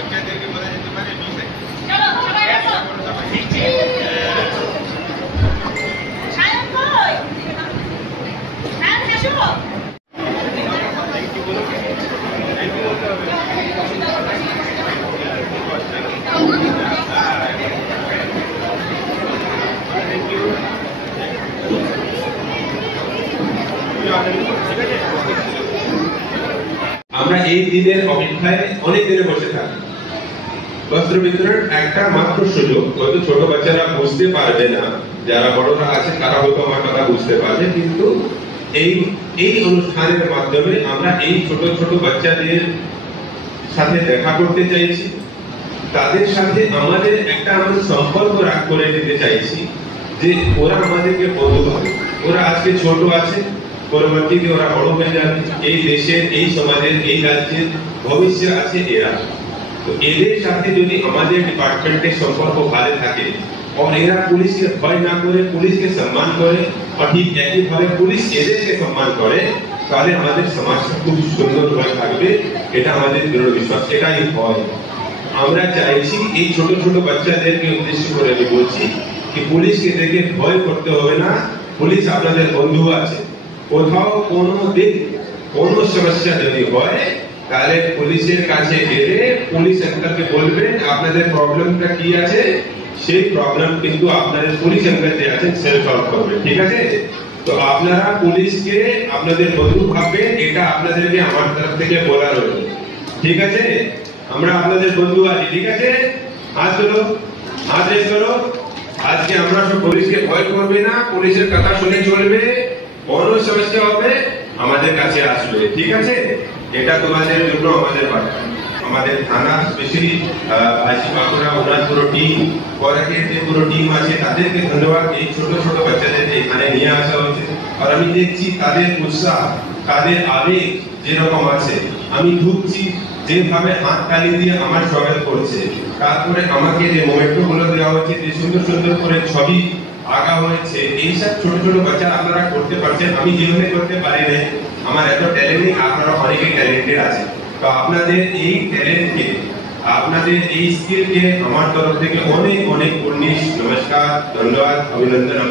বাচ্চাদেরকে বলা যেতে পারে বিষয়। আমরা এই দিনের অপেক্ষায় অনেক দিনে বসে থাকি। বস্ত্র বিতরণ একটা মাত্র সুযোগ। হয়তো ছোট বাচ্চারা বুঝতে পারবে না, যারা বড়রা আছে তারা হয়তো আমার কথা বুঝতে পারবে, কিন্তু এই অনুষ্ঠানের মাধ্যমে আমরা এই ছোট ছোট বাচ্চাদের সাথে দেখা করতে চাইছি, তাদের সাথে আমাদের একটা সম্পর্ক রাখ করে দিতে চাইছি, যে ওরা আমাদেরকে বন্ধু হবে। ওরা আজকে ছোট আছে, পরবর্তীতে ওরা বড় হয়ে যাবে। এই দেশের, এই সমাজের, এই রাজ্যের ভবিষ্য আছে এরা। তো এদের সাথে যদি আমাদের ডিপার্টমেন্টের সম্পর্ক ভালো থাকে, और এরা পুলিশকে ভয় না করে পুলিশকে সম্মান করে, और ঠিক একইভাবে পুলিশ এদেরকে সম্মান করে, তাহলে আমাদের সমাজটা খুব সুন্দর হয়ে থাকবে। এটা আমাদের দৃঢ় বিশ্বাস, এটাই হয়। আমরা চাইছি এই ছোট ছোট বাচ্চাদেরকে উদ্দেশ্য করে আমি বলছি কি পুলিশকে দেখে ভয় করতে হবে না। পুলিশ আপনাদের বন্ধু আছে। কোথাও কোনো দিক কোনো সমস্যা যদি হয়, তাহলে পুলিশের কাছে গেলে পুলিশ আপনাকে বলবেন আপনাদের প্রবলেমটা কি আছে, সেই প্রবলেম কিন্তু আপনাদের পুলিশ আঙ্কেল আছে সে সলভ করবে। ঠিক আছে? তো আপনারা পুলিশকে আপনাদের বন্ধু ভাববেন, এটা আপনাদেরকে আমার তরফ থেকে বলা রয়েছে। ঠিক আছে? আমরা আপনাদের বন্ধু আছি। ঠিক আছে? হাত তোলো, হাত রেস করো। আজকে আমরা সব পুলিশকে ভয় করবে না, পুলিশের কথা শুনে চলবে। কোনো সমস্যা হবে আমাদের কাছে আসবে। ঠিক আছে? এটা তোমাদের জন্য আমাদের বার্তা। আমাদের থানা স্পেশালি আজ বাঁকুড়া ওনার পুরো টিম, বরাকের যে পুরো টিম আছে তাদেরকে ধন্যবাদ। এই ছোট ছোট বাচ্চাদের এখানে নিয়ে আসা হয়েছে, আর আমি দেখছি তাদের উৎসাহ, তাদের আবেগ যেরকম আছে। আমি ঢুকছি, যেভাবে হাত তালি দিয়ে আমার স্বাগত করছে, তারপরে আমাকে যে মোমেন্টো গুলো দেওয়া হচ্ছে, যে সুন্দর সুন্দর করে ছবি আঁকা হয়েছে, এইসব ছোট ছোট বাচ্চা আপনারা করতে পারছেন। আমি যেভাবে করতে পারি না, আমার এত ট্যালেন্ট নেই, আপনারা অনেকে ট্যালেন্টেড আছে। তো আপনাদের এই ট্যালেন্টকে, আপনাদের এই স্কিলকে আমার তরফ থেকে অনেক অনেক 19 নমস্কার, ধন্যবাদ, অভিনন্দন।